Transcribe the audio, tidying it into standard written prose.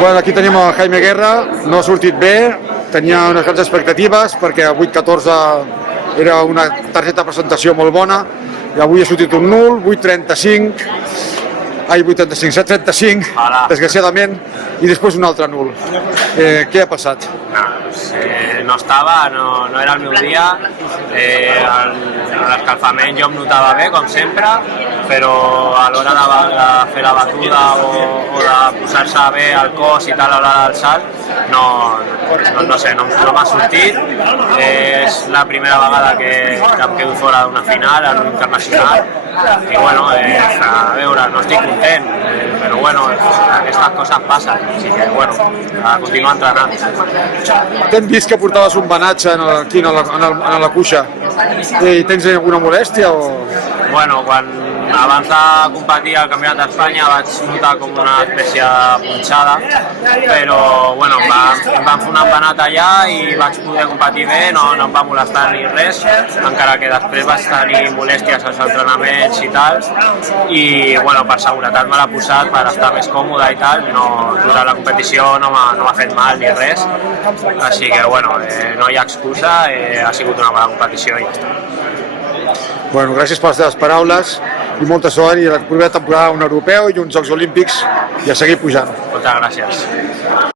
Bueno, aquí tenim el Jaime Guerra, no ha sortit bé, tenia unes grans expectatives perquè a 8-14 era una targeta de presentació molt bona i avui ha sortit un nul, 8-35, 7-35, desgraciadament, i després un altre nul. Què ha passat? No estava, no era el meu dia, l'escalfament jo em notava bé, com sempre, però a l'hora de fer la batuda o de posar-se bé al cos i tal a l'hora del salt, no m'ha sortit. És la primera vegada que em quedo fora d'una final en un internacional i bueno, a veure, no estic content, però bueno, aquestes coses passen, així que bueno, a continuar entrenant. T'hem vist que portaves un banatge aquí a la cuixa i tens alguna molèstia o...? Bueno, abans de competir al Campionat d'Espanya vaig notar com una espècie de punxada, però bueno, em van fer un embenat allà i vaig poder competir bé, no em va molestar ni res, encara que després vaig tenir molèsties als entrenaments i tal, i bueno, per seguretat me l'ha posat per estar més còmode i tal, durant la competició no m'ha fet mal ni res, així que bueno, no hi ha excusa, ha sigut una bona competició i ja està. Bueno, gràcies per les teves paraules i molta sort i la propera temporada un europeu i uns Jocs Olímpics i a seguir pujant. Moltes gràcies.